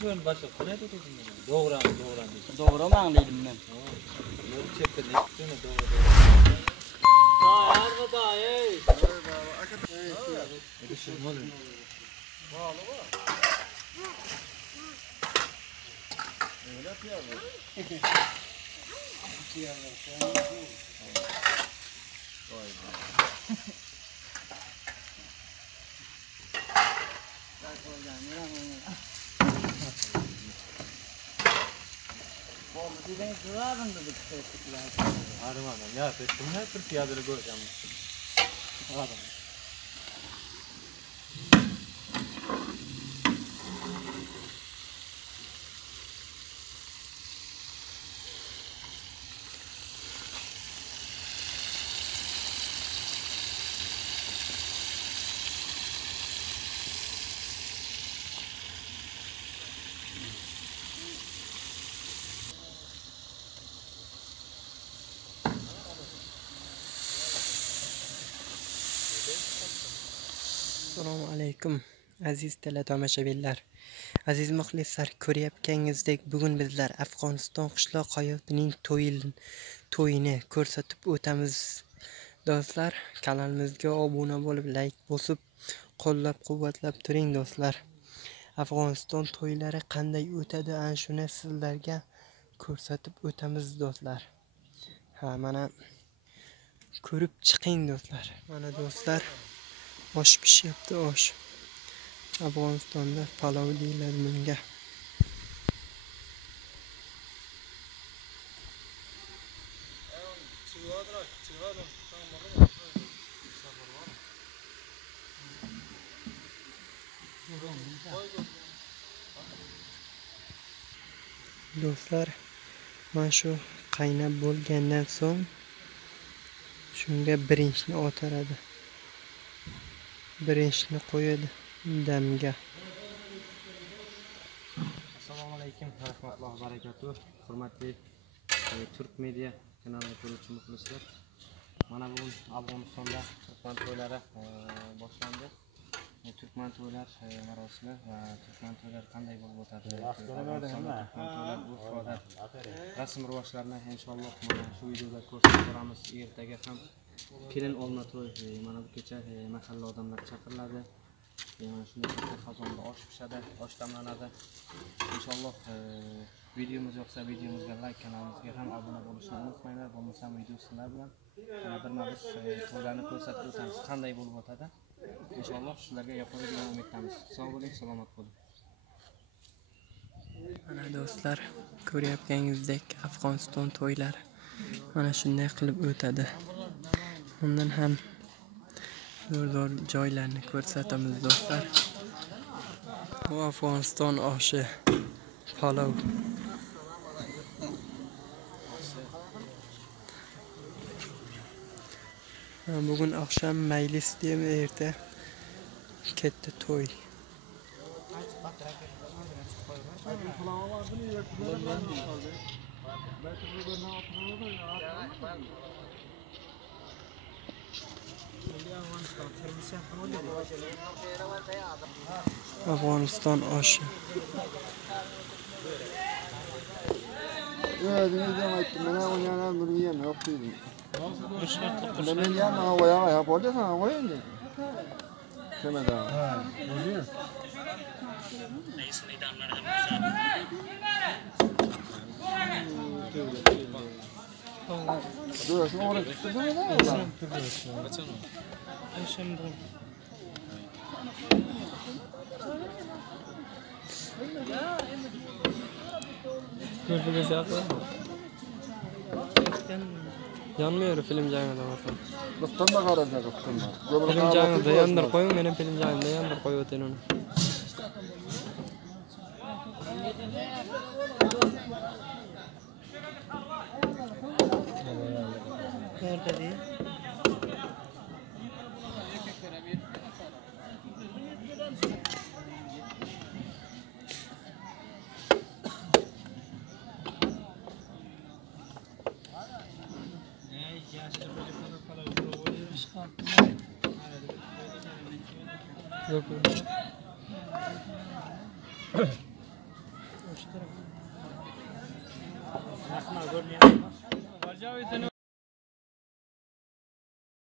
şöyle başlık ne dedi şimdi? Doğran dedi. Doğraman dedim ben. Yok çekti ne çıktığını doğru. Harbi da ey. Bir şey mi oluyor? Öyle yapıyor bu. Arman ya peki ne tür piyadeleri göreceğim. Adam. Assalomu alaykum aziz teletomoshabinlar, aziz muxlislar, ko'rayotganingizdek bugun bizlar Afg'oniston qishloq hayotining to'yini ko'rsatib o'tamiz. Do'stlar, kanalimizga obuna bo'lib, like bosib, qo'llab-quvvatlab turing do'stlar. Afg'oniston to'ylari qanday o'tadi, ana shuni sizlarga ko'rsatib o'tamiz do'stlar. Mana ko'rib chiqing do'stlar. Mana do'stlar, osh pishyapti, osh. Afg'onistonda palov deyiladi bunga. Do'stlar, mana shu qaynab bo'lgandan so'ng shunga birinchni o'tiradi. Birinchni qo'yadi damga. Assalomu alaykum va rahmatullohi va barakatuh. Hurmatli Turk media kanalini ko'ruvchi muxlislar. Mana bugun Afg'onistonda Turkman to'ylari boshlandi. Turkman to'ylar marosimi va Turkman to'ylari qanday bo'lib o'tadi? Rasm rivojlarini inshaalloh mana shu videoda ko'rsatib boramiz. Ertaga ham kelin olma to'y, mana bu kecha mahalla odamlar chaqiriladi. Mana shunday qozonda osh pishadi, osh damlanadi. Inshaalloh videomiz yoqsa videomizga like, kanalimizga ham obuna bo'lishni unutmanglar. Bo'lmasam video sizlar bilan birma-bir to'ylarni ko'rsatib o'tamiz. Qanday bo'lib o'tadi? Inshaalloh sizlarga yoqadi degan umiddamiz. Sog' bo'ling, salomat bo'ling. Mana do'stlar, ko'rayotganingizdek Afg'oniston to'ylari mana shunday qilib o'tadi. Undan ham zo'r joylarni ko'rsatamiz do'stlar. Bu Afg'oniston oshi, palov. Bugun oqshom maylis deymi, erta katta to'y. Afg'oniston oshi. Yanmıyor film canlıda varsa. Doktor da kararacak doktorlar. Film canlıda yandır koyun, benim film canlıda yandır koyuyorsun onu. Nerede diye? Yok. Ko'rmayapman. Barjavitini